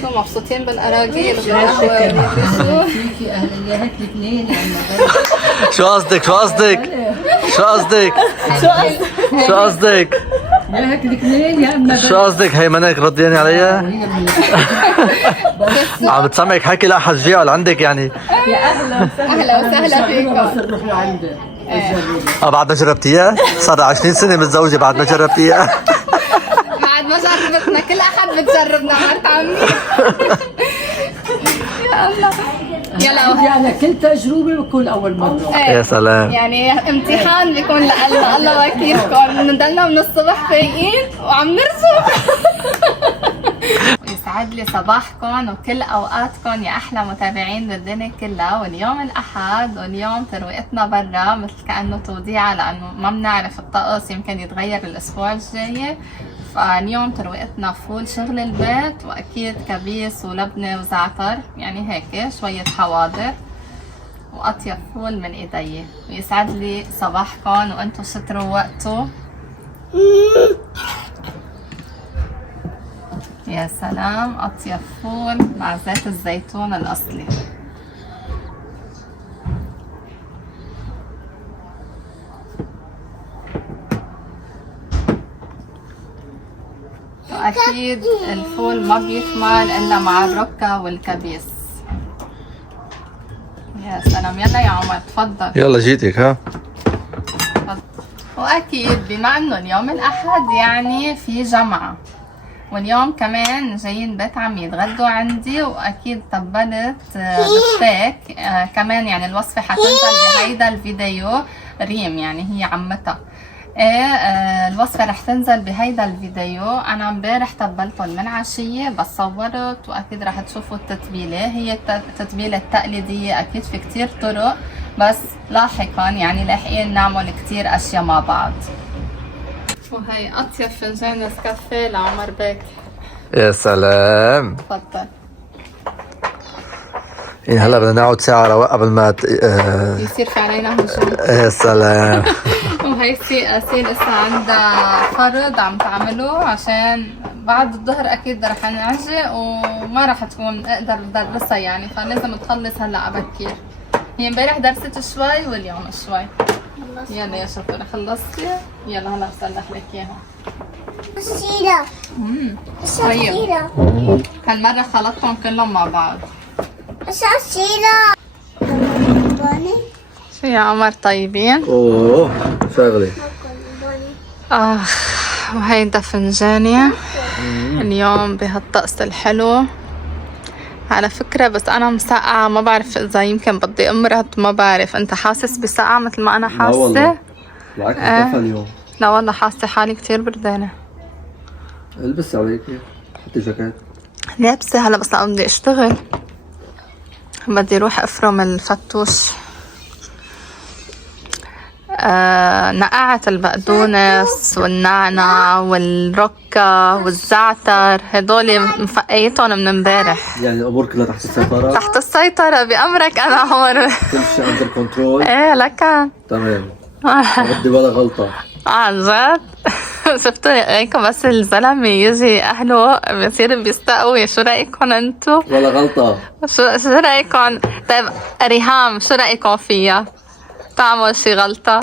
شو مبسوطين بالاراجيل والقهوه شو؟ فيكي اهلا يا هيك الاثنين شو قصدك شو قصدك شو قصدك شو قصدك يا هيك الاثنين يا اما شو قصدك هيمنك رضياني عليا؟ عم بتسمعك حكي لا حجيع لعندك يعني. يا اهلا وسهلا فيكم. بس نروح لعندك بعد ما جربتيها؟ صار 20 سنة متزوجة بعد ما جربتيها؟ بعد ما جربتنا كل احد بتجربنا مرت عمي. يا الله يلا يعني كل تجربة بكون أول مرة. يا سلام. يعني امتحان بيكون لنا الله وكيلكم، بنضلنا من الصبح فايقين وعم نرسم. يسعد لي صباحكم وكل اوقاتكم يا احلى متابعين بالدنيا كلها. واليوم الاحد واليوم ترويقتنا برا مثل كانه توديعه لانه ما بنعرف الطقس يمكن يتغير الاسبوع الجاي. فاليوم ترويقتنا فول شغل البيت واكيد كبيس ولبنه وزعتر، يعني هيك شويه حواضر واطيب فول من ايدي. ويسعد لي صباحكم وانتم شو تروقتوا. يا سلام، اطيب فول مع زيت الزيتون الاصلي. واكيد الفول ما بيكمل الا مع الركة والكبيس. يا سلام، يلا يا عمر تفضل. يلا جيتك ها. واكيد بما انه اليوم الاحد يعني في جمعة، واليوم كمان جايين بيت عمي يتغدوا عندي، واكيد تبلت بفتيك كمان، يعني الوصفة حتنزل بهيدا الفيديو. ريم يعني هي عمتها. الوصفة رح تنزل بهيدا الفيديو. انا امبارح تبلتهم من عشية بس صورت، واكيد رح تشوفوا التتبيلة. هي التتبيلة التقليدية، اكيد في كتير طرق بس لاحقا يعني لاحقين نعمل كتير اشياء مع بعض. وهي اطيب فنجان نسكافيه لعمر بيك. يا سلام. تفضل. إيه هلا بدنا نقعد ساعة رواق قبل ما يصير في علينا هجوم. يا سلام. وهي أسيل لسه عندها فرض عم تعمله عشان بعد الظهر اكيد رح نعجق وما رح تكون اقدر ادرسها يعني، فلازم تخلص هلا بكير. هي امبارح درست شوي واليوم شوي. يلا يا شطورة خلصتي؟ يلا هلا بصلح لك اياها. الشيلة طيب هالمرة خلطتهم كلهم مع بعض. الشيلة شو يا عمر طيبين؟ اوه شغلي. وهيدا فنجاني اليوم بهالطقس الحلو على فكرة. بس أنا مسقعة، ما بعرف إذا يمكن بدي أمرض، ما بعرف. أنت حاسس بسقعة مثل ما أنا حاسة؟ لا والله بالعكس دفى اليوم. لا والله حاسة حالي كتير بردانة. البسي عليكي، حطي جاكيت. لابسة هلا بس بدي أشتغل، بدي أروح أفرم الفتوش. نقعت البقدونس والنعنع والركة والزعتر، هدول مفقيتهم من امبارح. يعني الامور كلها تحت السيطرة. تحت السيطرة بأمرك أنا عمر. كل شيء اندر كنترول. ايه لك تمام. ما بدي ولا غلطة. عن جد. شفتوا هيك بس الزلمة يجي أهله بصير بيستقوي. شو رأيكم انتو؟ ولا غلطة. شو رأيكم؟ طيب ريهام شو رأيكم فيها؟ تعمل شي غلطة؟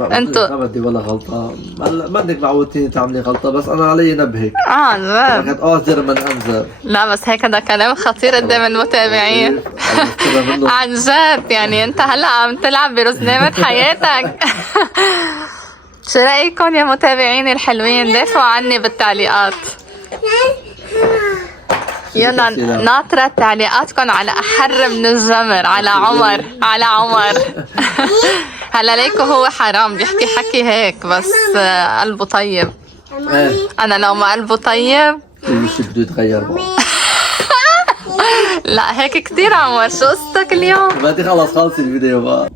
انتو ما بدي ولا غلطة. ما بدك معودتيني تعملي غلطة، بس أنا علي نبهك. عن جد. لقد أعذر من أنذر. لا بس هيك ده كلام خطير قدام المتابعين. عن جد يعني انت هلا عم تلعب برزنامة حياتك. شو رأيكم يا متابعيني الحلوين؟ دافعوا عني بالتعليقات. يلا ناطرة تعليقاتكم على أحر من الجمر على عمر. على عمر. هلا ليكو هو حرام بيحكي حكي هيك بس قلبه طيب. أنا لو ما قلبه طيب في شيء بده يتغير بقى. لا هيك كتير عمر. شو قصتك اليوم؟ بدي خلص خلصي الفيديو بقى.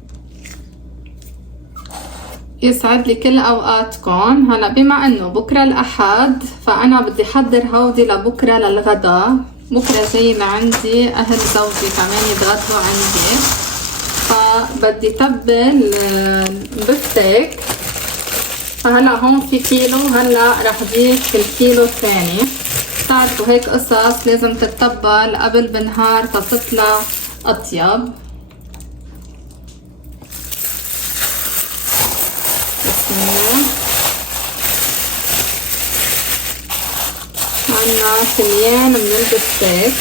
يسعد لي كل اوقاتكم. هلا بما انه بكره الاحد فانا بدي احضر هودي لبكره للغداء. بكره جاي لعندي اهل زوجي كمان يتغدوا عندي، فبدي تبل بفتيك. فهلا هون في كيلو، هلا رح ضيف الكيلو الثاني. بتعرفوا هيك قصص لازم تتبل قبل بنهار تطلع أطيب. بسم الله. عنا كميان من البفتيك.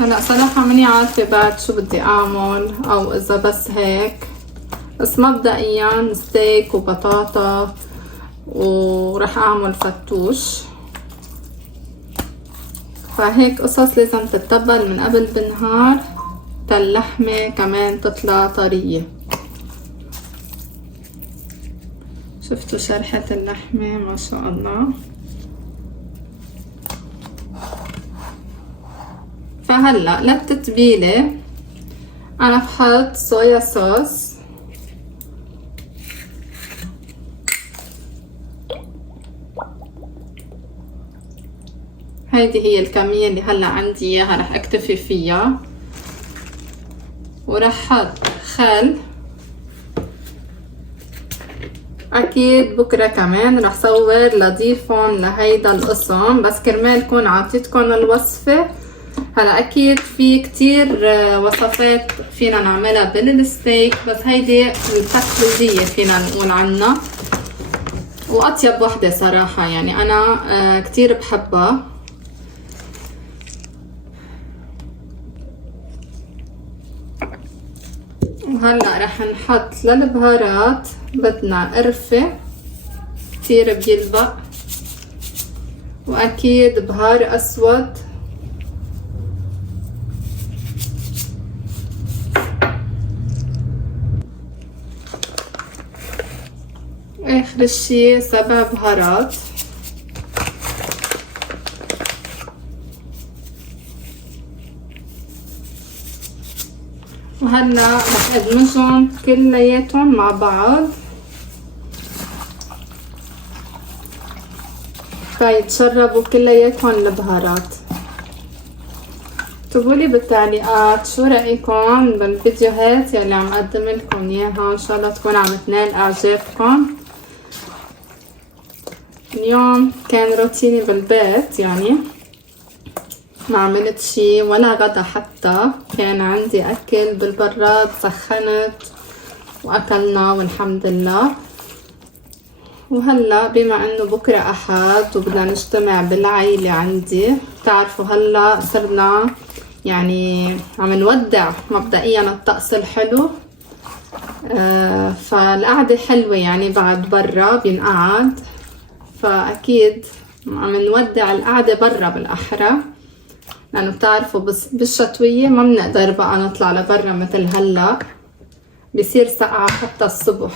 هلا صراحة ماني عارفة بعد شو بدي اعمل او اذا بس هيك، بس مبدئيا ستيك وبطاطا ورح اعمل فتوش، فهيك قصص لازم تتبل من قبل بالنهار تا اللحمة كمان تطلع طرية. شفتوا شرحة اللحمة ما شاء الله. فهلا للتتبيلة انا بحط صويا صوص، هيدي هي الكمية اللي هلا عندي اياها رح اكتفي فيها، ورح احط خل. اكيد بكرة كمان رح صور لضيفهم لهيدا القسم، بس كرمال كون عطيتكم الوصفة. هلا اكيد في كتير وصفات فينا نعملها بالستيك، بس هيدي التقليدية فينا نقول عنها، واطيب وحدة صراحة، يعني انا كتير بحبها. وهلا رح نحط للبهارات بدنا قرفة كتير بيلبق، واكيد بهار اسود، اخر الشي 7 بهارات. وهلا رح ادمجهم كلياتهم مع بعض فيتشربوا كلياتهم البهارات. اكتبولي بالتعليقات شو رأيكم بالفيديوهات يلي عم اقدم لكم اياها، ان شاء الله تكون عم تنال اعجابكم. اليوم كان روتيني بالبيت، يعني ما عملت شي ولا غدا، حتى كان عندي اكل بالبراد سخنت واكلنا والحمد لله. وهلا بما انه بكره احد وبدنا نجتمع بالعيلة عندي، بتعرفوا هلا صرنا يعني عم نودع مبدئيا الطقس الحلو، فالقعدة حلوة يعني بعد برا بينقعد، فاكيد عم نودع القعدة برا بالاحرى، لانه بتعرفوا بس بالشتوية ما بنقدر بقى نطلع لبرا مثل هلا، بصير سقعة حتى الصبح.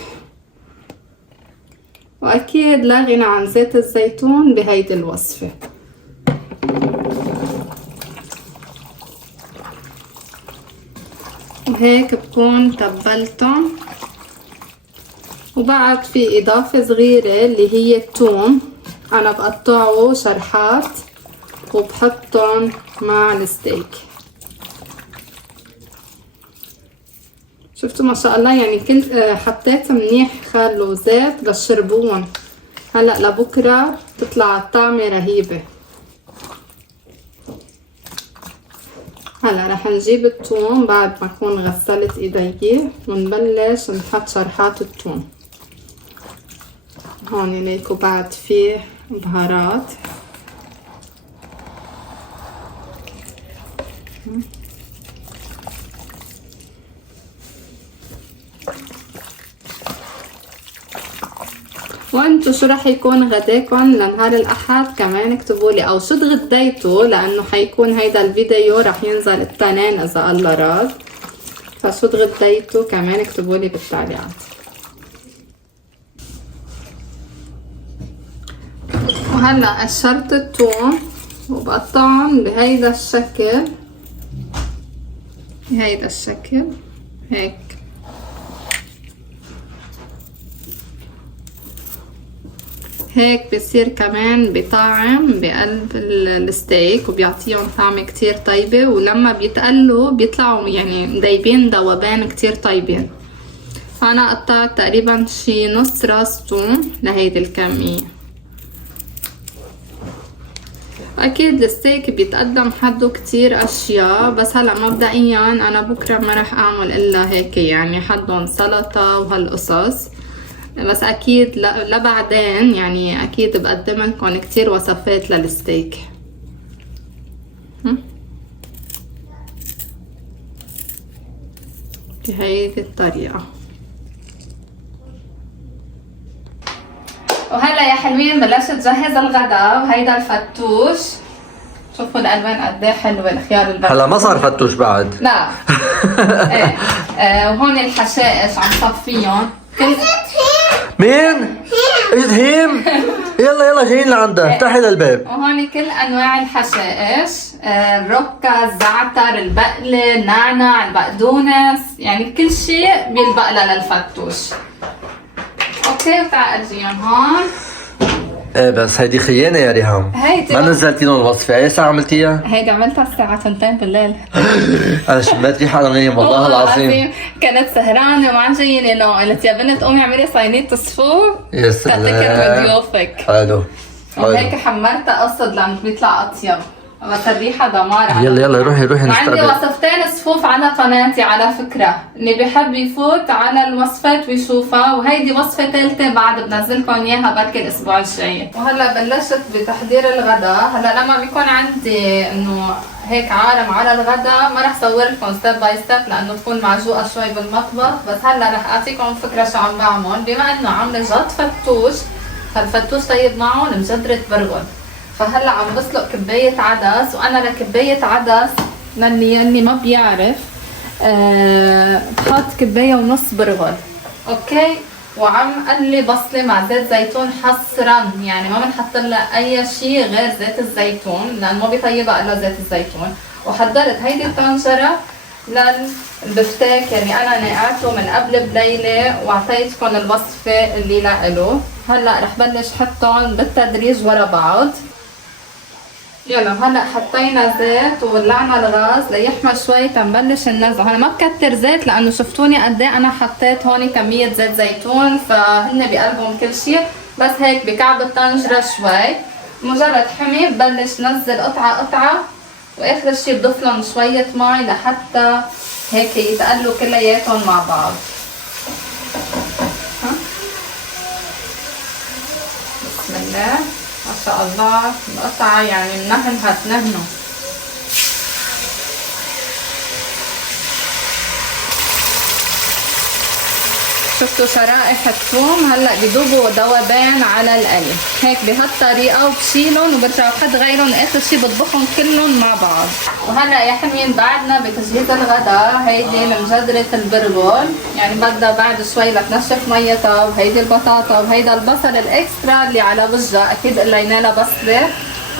واكيد لا غنى عن زيت الزيتون بهيدي الوصفة. وهيك بكون تبلتهم. وبعد في اضافة صغيرة اللي هي الثوم، انا بقطعه شرحات وبحطهم مع الستيك. شفتوا ما شاء الله، يعني كل حطيت منيح خل وزيت بس شربون. هلا لبكره تطلع الطعمة رهيبة. هلا رح نجيب الثوم بعد ما اكون غسلت ايدي ونبلش نحط شرحات الثوم. هون ليكوا بعد فيه بهارات. وانتو شو رح يكون غداكم لنهار الاحد كمان اكتبولي، او شو تغديتوا، لانه حيكون هيدا الفيديو رح ينزل التنين اذا الله راد، فشو تغديتوا كمان اكتبولي بالتعليقات. وهلا قشرت الثوم وبقطعهم بهيدا الشكل، بهيدا الشكل هيك. هيك بصير كمان بطعم بقلب الستيك وبيعطيهم طعم كتير طيبة، ولما بيتقلوا بيطلعوا يعني دايبين ذوبان كتير طيبين. فأنا قطعت تقريبا شي نص راس ثوم لهيدي الكمية. اكيد الستيك بيتقدم حده كتير اشياء، بس هلا مبدئيا انا بكره ما رح اعمل الا هيك، يعني حدهم سلطة وهالقصص، بس اكيد لبعدين يعني اكيد بقدم لكم كتير وصفات للستيك. بهيدي الطريقة. وهلا يا حلوين بلشت جهز الغداء، وهيدا الفتوش، شوفوا الالوان قد ايه حلوه، الخيار البني. هلا ما صار فتوش بعد. لا. ايه. وهون الحشائش عم صفيهم. مين؟ اجت هيم؟ يلا جايين لعندها، افتحي للباب. وهون كل انواع الحشائش، الركة، الزعتر، البقلة، النعناع، البقدونس، يعني كل شيء بيلبق لها للفتوش. اوكي، وتعال اجيهم هون. ايه بس هيدي خيانة يا ريهام. هيدي ما نزلتي لهم الوصفة، اي ساعة عملتيها؟ هيدي عملتها الساعة 2 بالليل. انا شميت ريحة انا نايم والله العظيم. كانت سهرانة وما عم جايين نوم، قلت يا بنت قومي اعملي صينية صفور يا سلام. تتذكر بضيوفك. حلو. وهيك حمرتها قصد لانه بيطلع اطيب، بس الريحة دمار. يلا روحي عندي نستقبل. وصفتين صفوف على قناتي على فكرة، اللي بيحب يفوت على الوصفات ويشوفها، وهيدي وصفة ثالثة بعد بنزلكم اياها بركي الاسبوع الجاي. وهلا بلشت بتحضير الغداء. هلا لما بيكون عندي انه هيك عالم على الغداء ما رح صور لكم ستيب باي ستيب لانه تكون معجوقة شوي بالمطبخ، بس هلا رح اعطيكم فكرة شو عم بعمل. بما انه عاملة جد فتوش، هالفتوش طيب معهم مجدرة برغل، فهلا عم بسلق كباية عدس. وانا لكباية عدس للي ما بيعرف بحط كباية ونص برغل، اوكي. وعم قلي بصلة مع زيت زيتون حصرا، يعني ما بنحط لها اي شيء غير زيت الزيتون لانه ما بيطيبها الا زيت الزيتون. وحضرت هيدي الطنجرة للبفتيك اللي انا نقعته من قبل بليلة واعطيتكم الوصفة اللي لإله. هلا رح بلش حطهم بالتدريج ورا بعض. يلا هلا حطينا زيت وولعنا الغاز ليحمى شوي تنبلش ننزع. انا ما بكتر زيت لانه شفتوني قد ايه انا حطيت هون كمية زيت زيتون، فهن بقلبهم كل شيء، بس هيك بكعب الطنجرة شوي. مجرد حمي ببلش نزل قطعة قطعة، واخر شي بضيف لهم شوية مي لحتى هيك يتقلوا كلياتهم مع بعض. بسم الله ما شاء الله، القطعة يعني منهنها تنهنوا. شفتوا شرائح الثوم هلا بيذوبوا ذوبان على القلي هيك بهالطريقه، وبشيلهم وبرجع بحط غيرهم، اخر شي بطبخهم كلهم مع بعض. وهلا يا حلوين بعدنا بتجهيز الغداء. هيدي مجدرة البرغل، يعني بدها بعد شوي لتنشف ميتها، وهيدي البطاطا، وهيدا البصل الاكسترا اللي على وجهها اكيد قلينا لها بصله،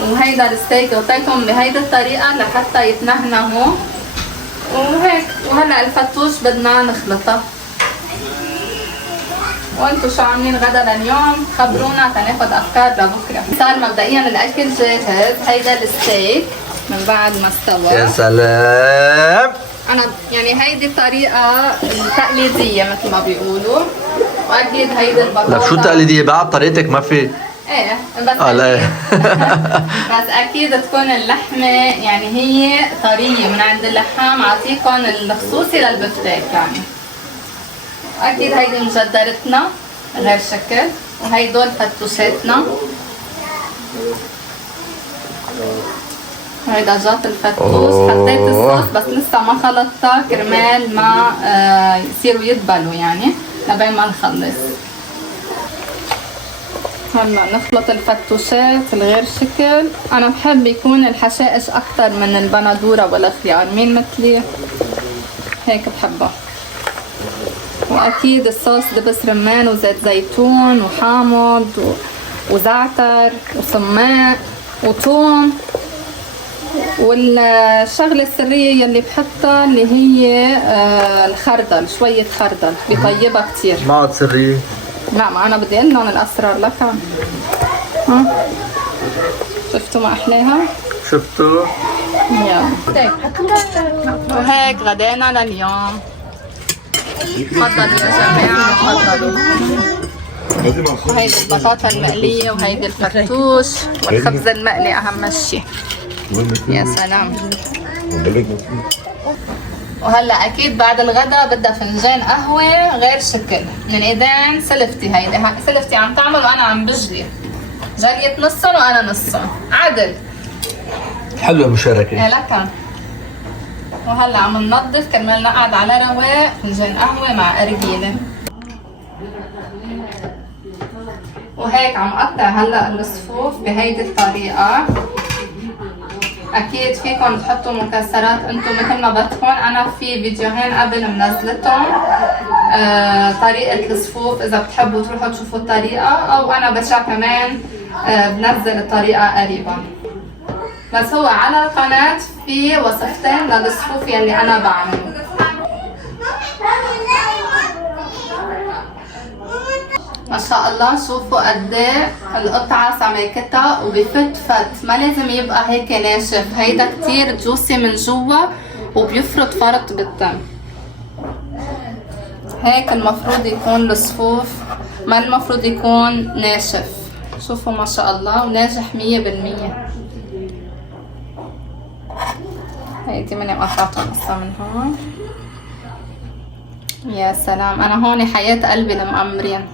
وهيدا الستيك غطيتهم بهيدي الطريقه لحتى يتنهنهوا وهيك. وهلا الفتوش بدنا نخلطها. وانتو شو عاملين غدا لليوم؟ خبرونا تناخد افكار لبكره. صار مبدئيا الاكل جاهز. هيدا الستيك من بعد ما استوى. يا سلام. انا يعني هيدي الطريقه التقليديه مثل ما بيقولوا، واكيد هيدي البطاطا. لا شو التقليدية بعد طريقتك ما في؟ ايه بس لا بس اكيد تكون اللحمه يعني هي طريه من عند اللحام، اعطيكم الخصوصي للبفتيك يعني. اكيد هيدي مجدرتنا غير شكل، وهيدول فتوشاتنا. هيدا جات الفتوش. حطيت الصوص بس لسه ما خلطتها كرمال ما يصيروا يدبلوا يعني لبين ما نخلص. هلا نخلط الفتوشات الغير شكل. انا بحب يكون الحشائش اكتر من البندوره والخيار. مين مثلي هيك بحبها. واكيد الصوص دبس رمان وزيت زيتون وحامض وزعتر وسماق وثوم. والشغله السريه يلي بحطها اللي هي الخردل، شويه خردل بيطيبها كتير. ما عاد سرية. لا ما انا بدي اقول لهم الاسرار لك. ها شفتوا ما احلاها؟ شفتوا؟ يلا وهيك غدانا لليوم. تفضلوا يا جماعه تفضلوا. وهيدي البطاطا المقلية وهيدي الفتوش والخبز المقلي أهم شيء. يا سلام. وهلا اكيد بعد الغداء بدها فنجان قهوه غير شكل من ايدين سلفتي. هيدي سلفتي عم تعمل وانا عم بجلي، جليت نصهم وانا نصهم عدل. حلوه مشاركه. ايه لك. وهلا عم ننظف كرمال نقعد على رواق فنجان قهوه مع قرقيله. وهيك عم قطع هلا الصفوف بهيدي الطريقه. اكيد فيكم تحطوا مكسرات انتم مثل ما بدكم. انا في فيديوهين قبل منزلتهم طريقه الصفوف، اذا بتحبوا تروحوا تشوفوا الطريقه، او انا برجع كمان بنزل الطريقه قريبا. بس هو على القناه في وصفتين للصفوف يلي انا بعمله. ما شاء الله شوفوا قد ايه القطعة سميكتها وبفتفت، ما لازم يبقى هيك ناشف. هيدا كتير جوسي من جوا وبيفرط فرط بالتم. هيك المفروض يكون الصفوف، ما المفروض يكون ناشف. شوفوا ما شاء الله وناجح 100%. هيدي مني مقطعتها نصها من هون. يا سلام، انا هون حياة قلبي المقمرين.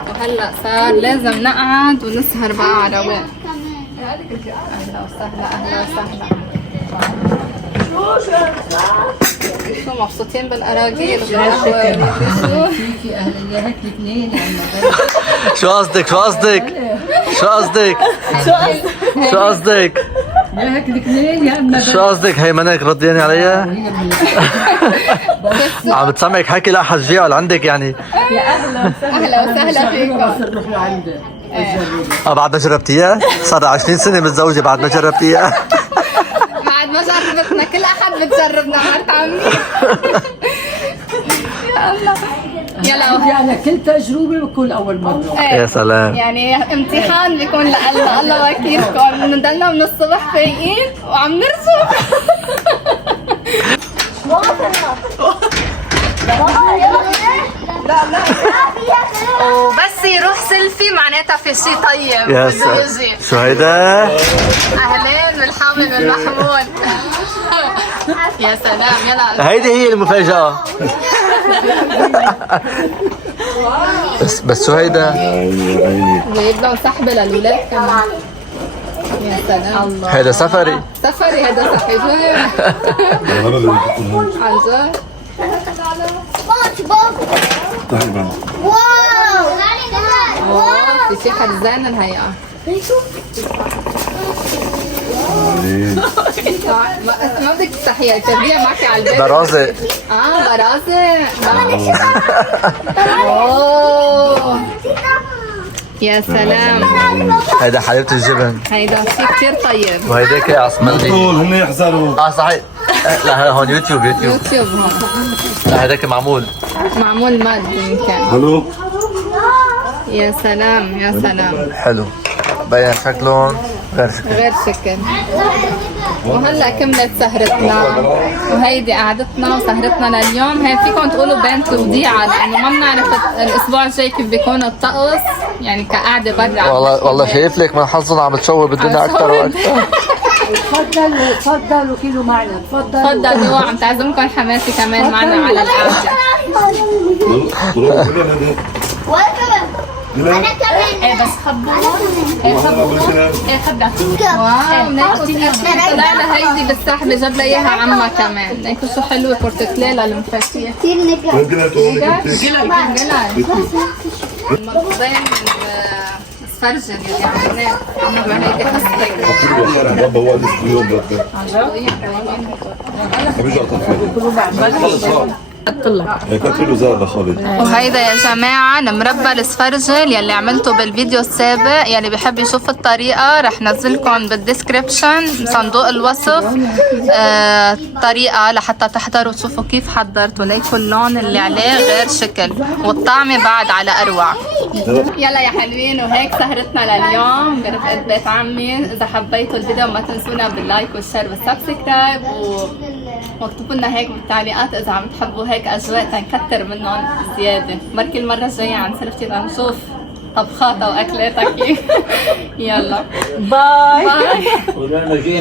وهلا صار لازم نقعد ونسهر بقى على رواق. اهلا وسهلا اهلا وسهلا. شو مبسوطين بالاراجيل والقهوه؟ فيكي اهلا هيك الاثنين يا شو قصدك شو قصدك شو قصدك شو قصدك يا هيك الاثنين يا اما شو قصدك؟ هي منك رضياني عليها؟ عم بتسمعك حكي لا حجيع لعندك يعني. اهلا وسهلا فيكم. نروح لعند بعد ما جربتيها؟ صار 20 سنة متزوجة بعد ما جربتيها؟ بعد ما جربتنا كل احد بتجربنا مرت عمي. يا الله. يلا انا كل تجربه بكون اول مره. يا سلام. يعني امتحان بيكون لنا، الله وكيلكم. بنضلنا من الصبح فايقين وعم نرسم. وبس يروح سيلفي معناتها في شيء طيب. يا سلام. شو هيدا؟ اهلين بالحامل والمحمول. يا سلام. يلا هيدي هي المفاجأة. بس شو هيدا؟ جايب لهم سحبة للولاد كمان. يا سلام. هيدا سفري. سفري هذا صحيح. عن جد. سبونج بوب. واو. واو في شيء خزان الهيئة. ما بدك تستحيي تربيها معك على البيت. برازة. برازة. اوه يا سلام. هيدا حليبة الجبن. هيدا شيء كثير طيب. وهيداك عصملي. هن يحزروا. صحيح. لا هون يوتيوب. يوتيوب هون. لا هيداك معمول ماد يمكن. الو. يا سلام يا سلام. حلو. بين شكلهم غير شكل. وهلا كملت سهرتنا، وهيدي قعدتنا وسهرتنا لليوم. هي فيكم تقولوا بنت وديعة لانه ما بنعرف الاسبوع الجاي كيف بيكون الطقس، يعني كقعده برا. والله شايف لك من حظنا عم تشوه الدنيا اكثر واكثر. تفضلوا كيلوا معنا. تفضلوا. عم تعزمكم حماتي كمان معنا على القعده. وانا كمان. انا كمان. ايه بس خبوا. ايه خبوا. واو ناكل. طلعنا هيدي بالسحبه جاب لي اياها عمها كمان. ناكل شو حلوه بورتكليلا المفاتيح. كثير نقع. المنقذين السفرجل اللي عملناه. عملنا هيدي حصتين. وهيدا يا جماعة المربى السفرجل يلي عملته بالفيديو السابق. يلي بحب يشوف الطريقة رح نزلكم بالديسكريبشن صندوق الوصف طريقة لحتى تحضروا تشوفوا كيف حضرته. ليكوا اللون اللي عليه غير شكل والطعمة بعد على أروع. يلا يا حلوين، وهيك سهرتنا لليوم برفقة بيت عمي. إذا حبيتوا الفيديو ما تنسونا باللايك والشير والسبسكرايب واكتبوا لنا هيك بالتعليقات اذا عم تحبوا هيك اجواء تنكتر منهم زياده. بركي المره الجايه عن سلفتي لنشوف طبخاتها واكلاتها كيف. يلا باي باي.